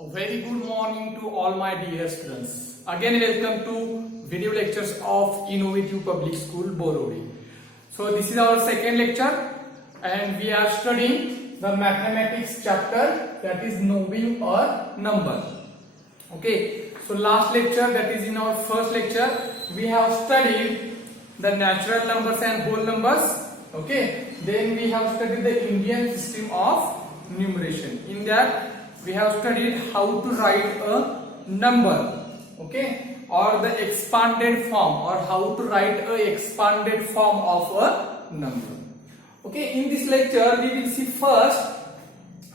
A very good morning to all my dear students. Again welcome to video lectures of Innovative Public School Borodi. So this is our second lecture and we are studying the mathematics chapter, that is knowing a number. Okay, so last lecture, that is in our first lecture, we have studied the natural numbers and whole numbers. Okay, then we have studied the Indian system of numeration. In that we have studied how to write a number, okay, or the expanded form, or how to write a expanded form of a number. Okay, in this lecture we will see first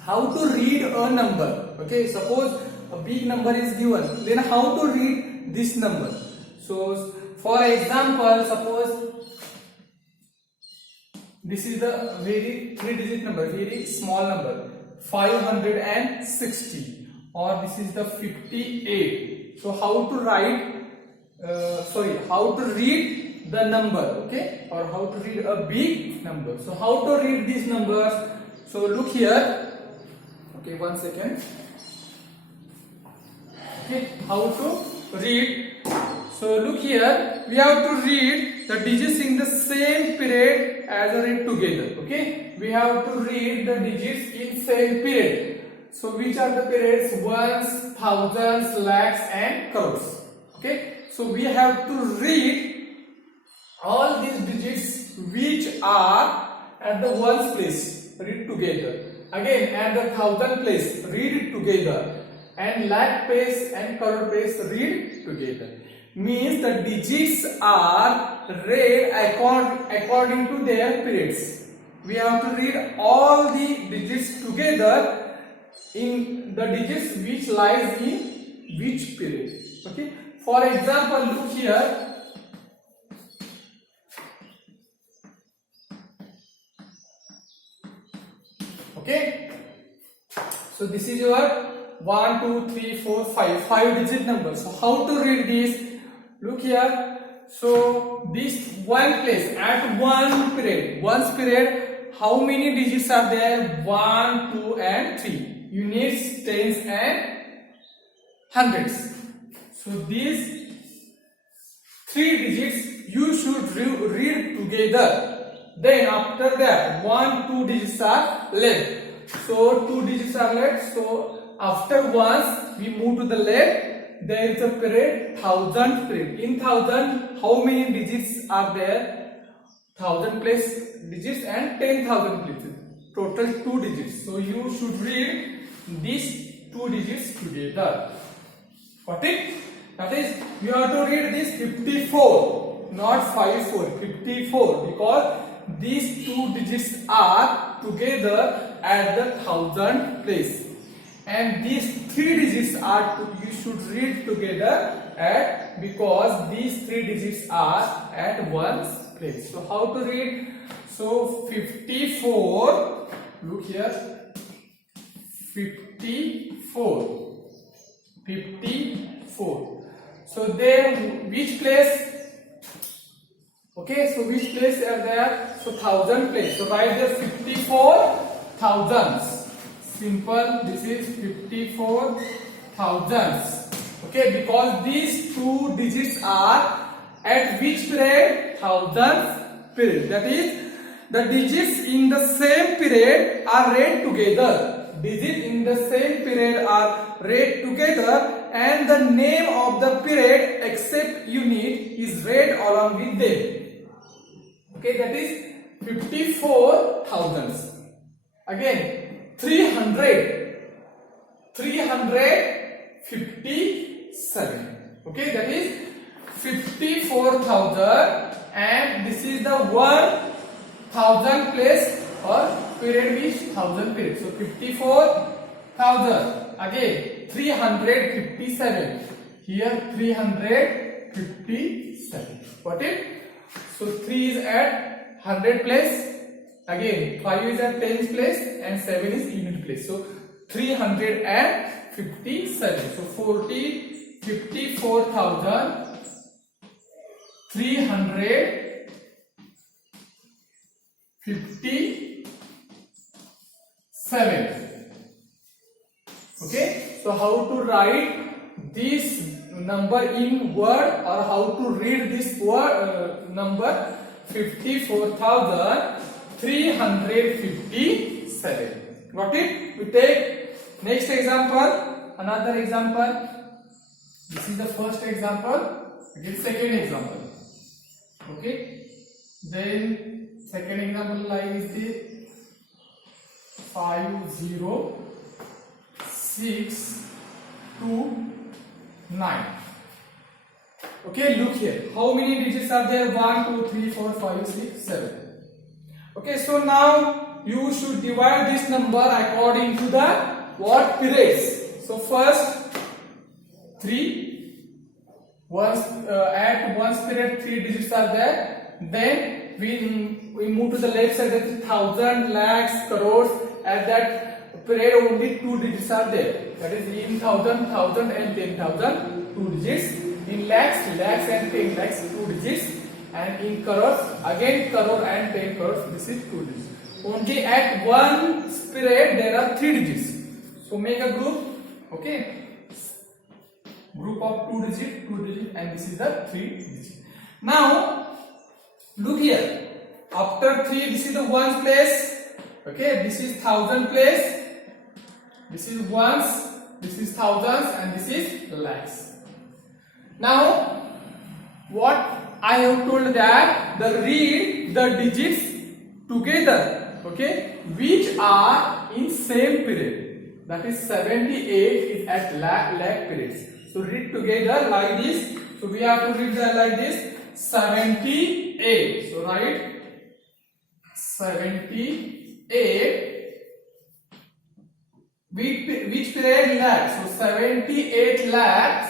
how to read a number. Okay, suppose a big number is given, then how to read this number. So for example, suppose this is the very 3-digit number, very small number, 560, or this is the 58. So how to write, how to read the number, okay, or how to read a big number. So how to read these numbers? So look here, okay, 1 second. Okay, how to read? So look here, we have to read the digits in the same period as read together. Okay, we have to read the digits in same period. So which are the periods? Ones, thousands, lakhs and crores. Okay, so we have to read all these digits which are at the ones place, read together. Again at the thousand place, read it together, and lakh place and crore place, read together. Means the digits are read according to their periods. We have to read all the digits together in the digits which lies in which period. Okay. For example, look here. Okay. So this is your 1, 2, 3, 4, 5 digit number. So how to read this? Look here. So this one place at one period, how many digits are there? 1, 2 and 3. Units, tens and hundreds. So these 3 digits you should read together. Then after that 1, 2 digits are left. So 2 digits are left. So after ones we move to the left. There is a period, thousand period. In thousand, how many digits are there? 1000 plus digits and 10,000 places. Total 2 digits. So you should read these 2 digits together. Got it? That is, you have to read this 54, not 54. 54, because these 2 digits are together at the thousand place. And these 3 digits are you should read together at, because these 3 digits are at one's place. So how to read? So 54, look here, 54. So then which place? Okay, so which place are there? So thousand place. So write there 54 thousands. Simple, this is 54 thousands. Okay, because these 2 digits are at which period? Thousandth period. That is, the digits in the same period are read together. Digits in the same period are read together, and the name of the period except unit is read along with them. Okay, that is 54 thousands. Again, 357. Okay, that is 54,000, and this is the 1,000 place or period which 1000 period. So 54,000. Again 357. Here 357. Got it? So 3 is at 100 place. Again 5 is at tens place and 7 is unit place. So 357. So 54,357. Okay, so how to write this number in word or how to read this word number 54,357. Got it? We take next example, another example. This is the first example. Again, second example. Okay. Then second example like this: 50629. Okay, look here. How many digits are there? 1, 2, 3, 4, 5, 6, 7. Okay, so now you should divide this number according to the what periods. So first 3. Once at one period 3 digits are there. Then we move to the left side. That is thousand, lakhs, crores. At that period only 2 digits are there. That is in thousand, thousand and 10,000 2 digits. In lakhs, lakhs and 10 lakhs 2 digits. And in crores again crore and 10 crores. This is 2 digits. Only at one period there are 3 digits. So make a group. Okay. Group of 2 digits, and this is the 3 digit. Now look here. After 3, this is the ones place. Okay, this is thousand place. This is ones, this is thousands, and this is lakhs. Now what I have told that read the digits together. Okay, which are in same period. That is 78 is at lakh periods. So read together like this. So we have to read that like this: 78. So write 78. Which period? Lakhs. So 78 lakhs.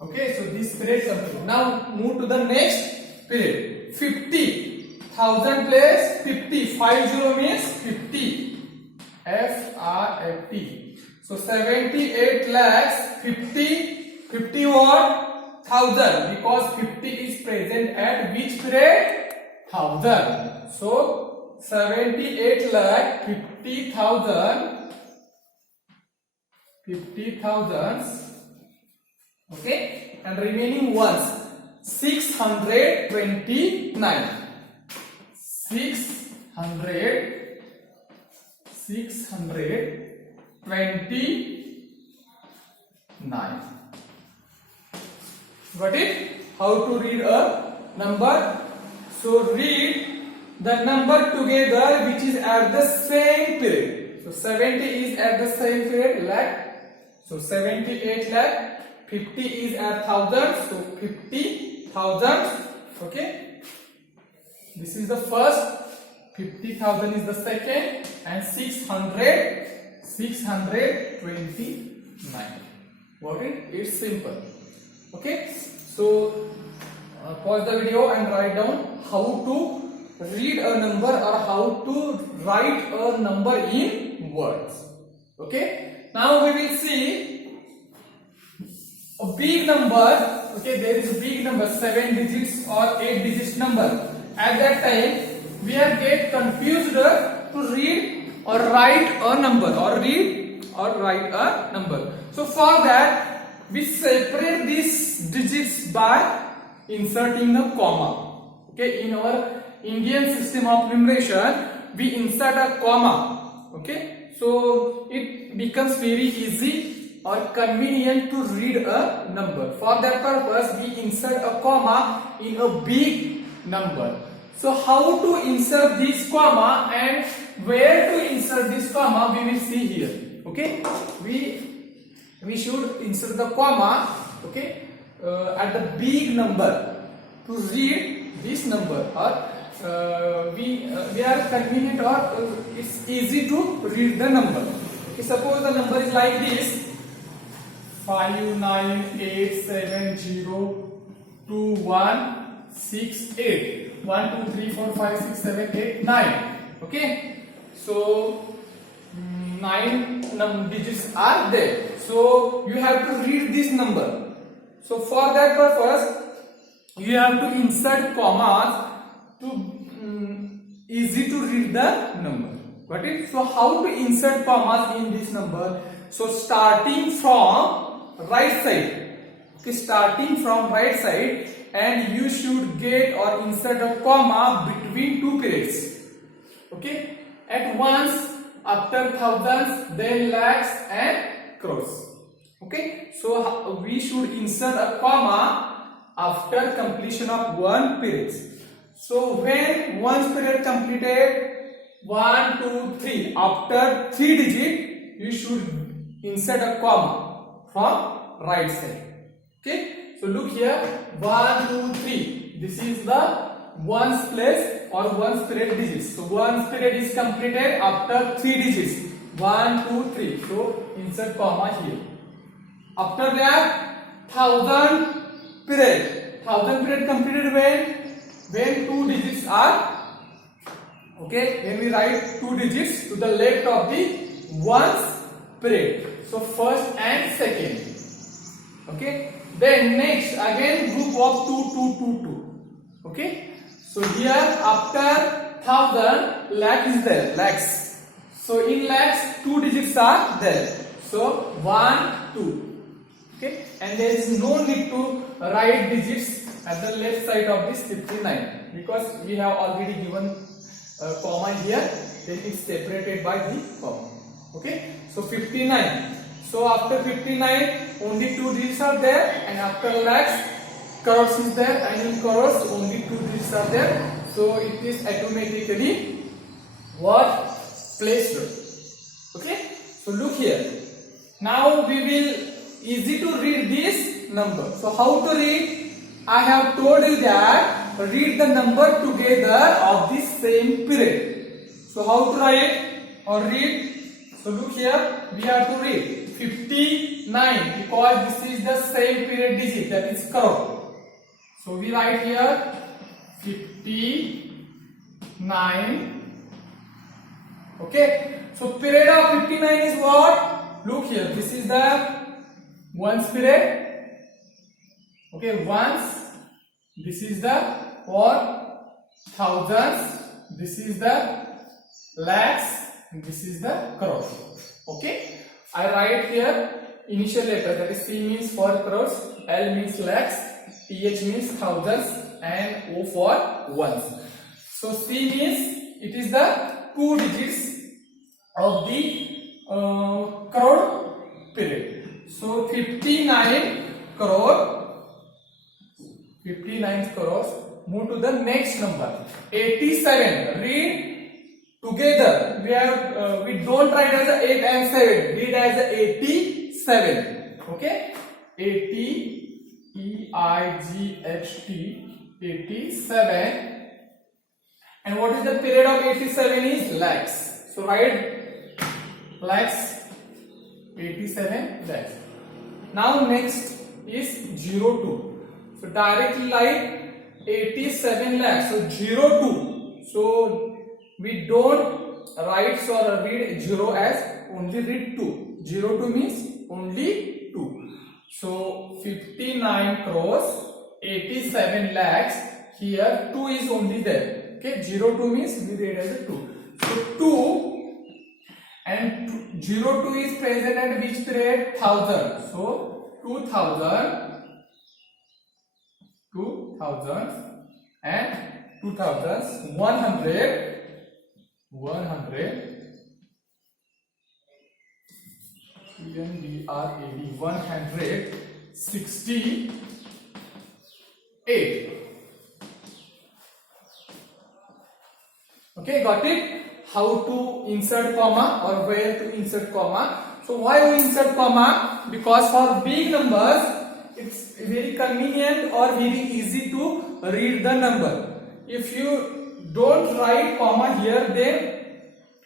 Okay. So this period complete. Now move to the next period. 50. 1000 place 50. 50 means 50. FRFT. So 78 lakhs 50 what? 1000, because 50 is present at which period? 1000. So 78 lakh 50,000. Okay, and remaining ones 629. 629. Got it? How to read a number? So read the number together which is at the same period. So 70 is at the same period, lakh. So 78 lakh. 50 is at 1000. So 50,000. Okay. This is the first. 50,000 is the second, and 629. Got it? It's simple. Okay. So pause the video and write down how to read a number or how to write a number in words. Okay. Now we will see a big number. Okay, there is a big number, 7 digits or 8 digits number. At that time we are get confused to read or write a number, or read or write a number. So for that we separate these digits by inserting a comma. Okay, in our Indian system of numeration we insert a comma. Okay, so it becomes very easy or convenient to read a number. For that purpose we insert a comma in a big number. So how to insert this comma and where to insert this comma we will see here. Okay, we should insert the comma, okay, at the big number to read this number, or we are convenient, or it's easy to read the number. Okay, suppose the number is like this: 5987021168. 1 2 3 4 5 6 7 8 9. Okay, so 9 digits are there. So you have to read this number. So for that purpose you have to insert commas to easy to read the number. Got it? So how to insert commas in this number? So starting from right side, okay, starting from right side, and you should get or insert a comma between two periods. Okay, at once, after thousands, then lakhs and crores. Okay, so we should insert a comma after completion of one period. So when one period completed, 1, 2, 3, after 3 digit, you should insert a comma from right side. Okay, so look here, 1, 2, 3. This is the ones place or ones period digits. So ones period is completed after 3 digits. 1, 2, 3. So insert comma here. After that, thousand period. Thousand period completed when 2 digits are, okay, when we write 2 digits to the left of the ones period. So first and second. Okay. Then next again group of 2, 2, 2, 2. Okay. So here after thousand, lakh is there, lakhs. So in lakhs 2 digits are there. So 1, 2. Okay, and there is no need to write digits at the left side of this 59 because we have already given a comma here, then it's separated by the comma. Okay, so 59. So after 59 only 2 digits are there, and after lakhs crores is there, and in crores only 2 digits are there. So it is automatically what? Placed. Okay, so look here. Now we will easy to read this number. So how to read? I have told you that read the number together of the same period. So how to write or read? So look here, we have to read 59 because this is the same period digit, that is crore. So we write here 59. Okay, so period of 59 is what? Look here, this is the ones period. Okay, ones. This is the for thousands. This is the lakhs. And this is the crores. Okay, I write here initial letter, that is C means for crores, L means lakhs, TH means thousands, and O for ones. So C means it is the 2 digits of the crore period. So 59 crore, 59 crores. Move to the next number, 87. Read together. We don't write as a 8 and 7. Read as a 87. Okay, 80 EIGHT 87. And what is the period of 87 is lakhs. So write lakhs, 87 lakhs. Now next is 02. So directly write 87 lakhs. So 02. So we don't write or read 0 as only read 2. 02 means only 2. So 59 crores, 87 lakhs. Here 2 is only there. Okay, 02 means we read as a 2. So 2 and 02 is present at which period? 1000. So 2000 and 2000s, 100, 168. Okay, got it? How to insert comma or where to insert comma. So why we insert comma? Because for big numbers it's very convenient or very easy to read the number. If you don't write comma here, then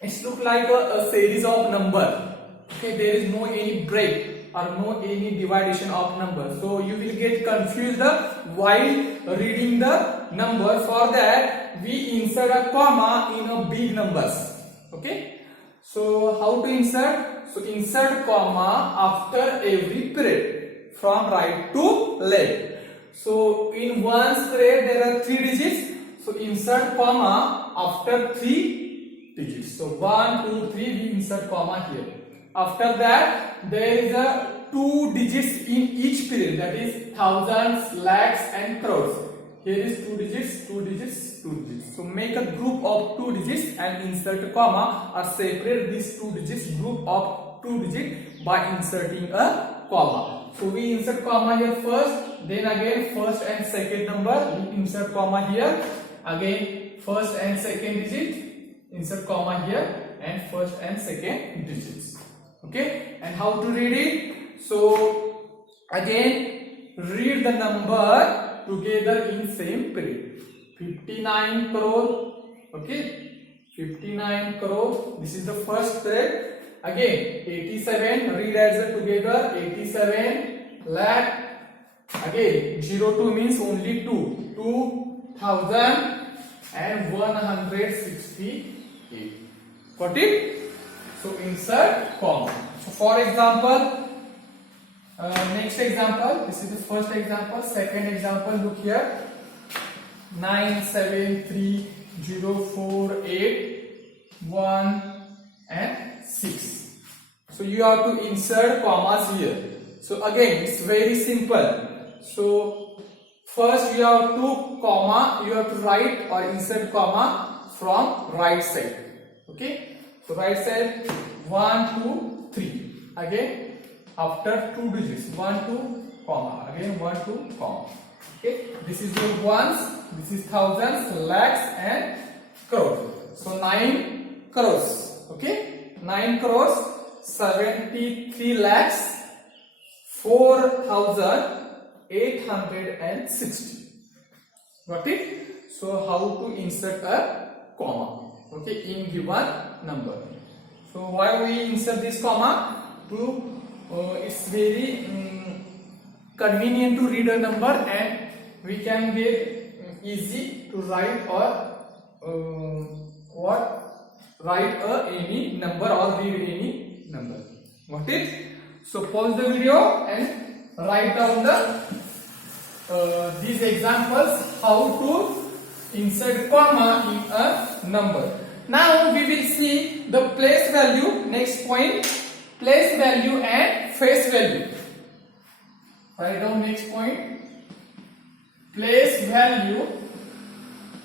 it looks like a series of number. Okay, there is no any break or no any division of numbers. So you will get confused while reading the number. For that we insert a comma in a big numbers. Okay, so how to insert? So insert comma after every period from right to left. So in ones period there are 3 digits. So insert comma after 3 digits. So 1, 2, 3 we insert comma here. After that, there is a 2 digits in each period, that is thousands, lakhs and crores. Here is 2 digits, 2 digits, 2 digits. So make a group of 2 digits and insert a comma, or separate this 2 digits group of 2 digits by inserting a comma. So we insert comma here first, then again first and second number, we insert comma here, again first and second digit, insert comma here, and first and second digits. Okay, and how to read it? So again read the number together in same period. 59 crore. Okay, 59 crore. This is the first period. Again 87, read as a together, 87 lakh. Again 02 means only 2, 2168. Got it? So insert comma. So for example, next example, this is the first example. Second example, look here, 9730481 and 6. So you have to insert commas here. So again, it's very simple. So first you have to comma, you have to write or insert comma from right side. Okay, so right side 1 2 3. Again after 2 digits, 1 2 comma, again 1 2 comma. Okay, this is your ones, this is thousands, lakhs and crores. So 9 crores. Okay, 9 crores 73 lakhs 4860. Got it? So how to insert a comma, okay, in given number. So why we insert this comma? To it's very convenient to read a number, and we can get easy to write or write any number or read any number. Got it? So pause the video and write down the these examples how to insert comma in a number. Now we will see the place value. Next point, place value and face value. Write down next point, place value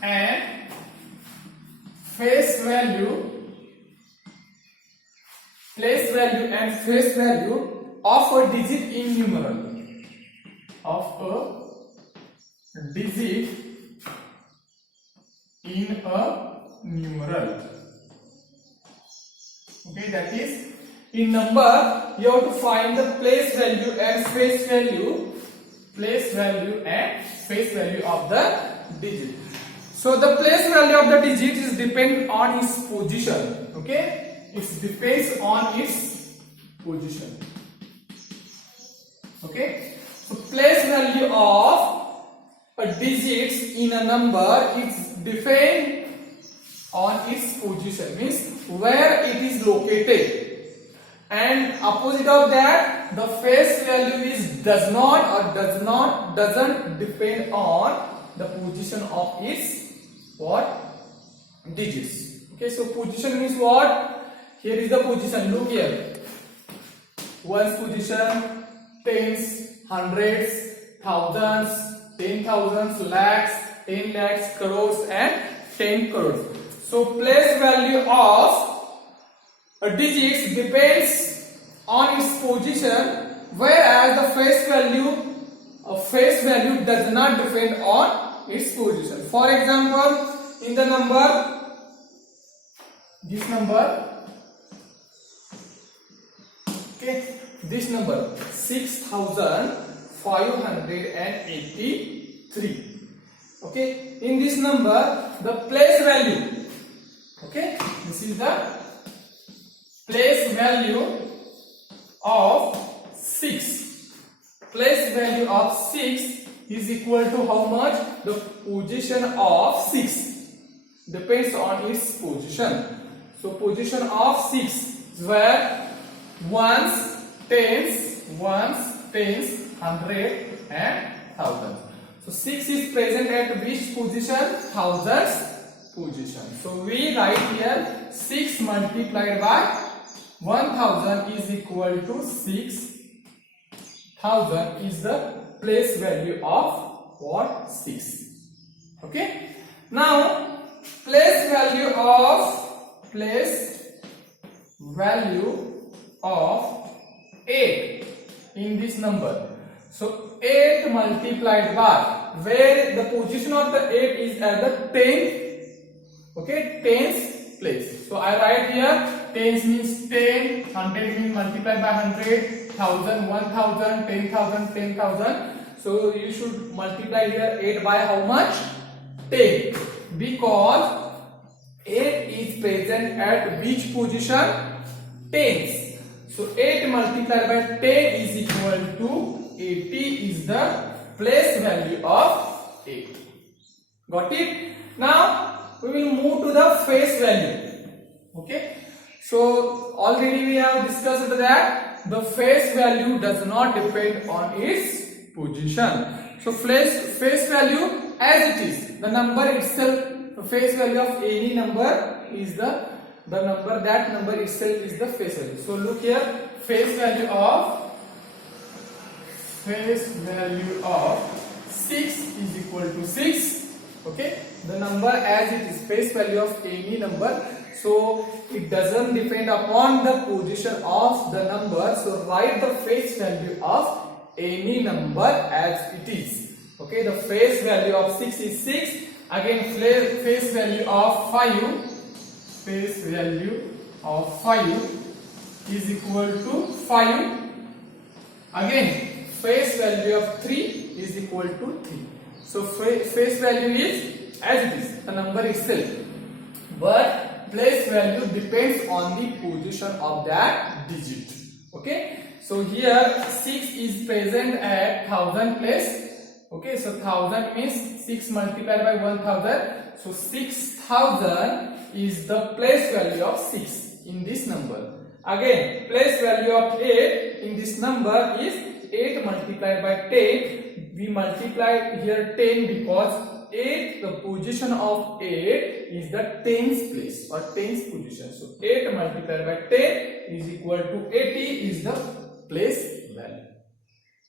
and face value. Place value and face value of a digit in numeral. Of a digit in a numeral. Okay, that is in number you have to find the place value and face value. Place value and face value of the digit. So the place value of the digit is depend on its position. Okay, it depends on its position. Okay, so place value of a digit in a number is depend on its position, means where it is located, and opposite of that the face value is doesn't depend on the position of its digits. Okay, so position means what? Here is the position, look here, ones position, tens, hundreds, thousands, 10,000s, lakhs, 10 lakhs, crores and 10 crores. So place value of a digit depends on its position, whereas the face value does not depend on its position. For example, in the number, this number, okay, this number 6583. Okay, in this number the place value, okay, this is the place value of 6. Place value of 6 is equal to how much? The position of 6 depends on its position. So position of 6 is where ones, tens, hundred and thousand. So 6 is present at which position? Thousands position. So we write here 6 multiplied by 1000 is equal to 6000 is the place value of what? 6. Okay. Now place value of 8 in this number. So 8 multiplied by, where the position of the 8 is at the 10th, okay, 10th place. So I write here 10 means 10, 100 means multiplied by 100, 1000, 1000, 10,000, 10,000. So you should multiply here 8 by how much? 10, because 8 is present at which position? 10th. So 8 multiplied by 10 is equal to 80 is the place value of 8. Got it? Now we will move to the face value. Okay. So already we have discussed that the face value does not depend on its position. So face value as it is, the number itself, the face value of any number is the number, that number itself is the face value. So look here, face value of 6 is equal to 6. Okay, the number as it is, face value of any number, so it doesn't depend upon the position of the number. So write the face value of any number as it is. Okay, the face value of 6 is 6. Again, face value of 5 is equal to 5. Again, face value of 3 is equal to 3. So face value is as it is, the number itself, but place value depends on the position of that digit. Okay, so here 6 is present at 1000 place. Okay, so 1000 means 6 multiplied by 1000. So 6000 is the place value of 6 in this number. Again, place value of 8 in this number is 8 multiplied by 10. We multiply here 10 because 8, the position of 8 is the 10th place or 10th position. So 8 multiplied by 10 is equal to 80 is the place value.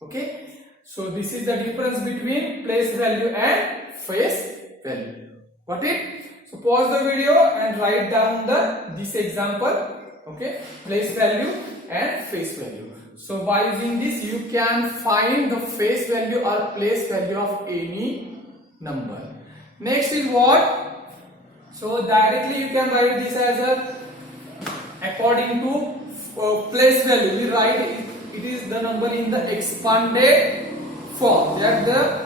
Okay. So this is the difference between place value and face value. Got it? So pause the video and write down this example. Okay, place value and face value. So by using this you can find the face value or place value of any number. Next is what? So directly you can write this as according to place value. We write it is the number in the expanded form, that the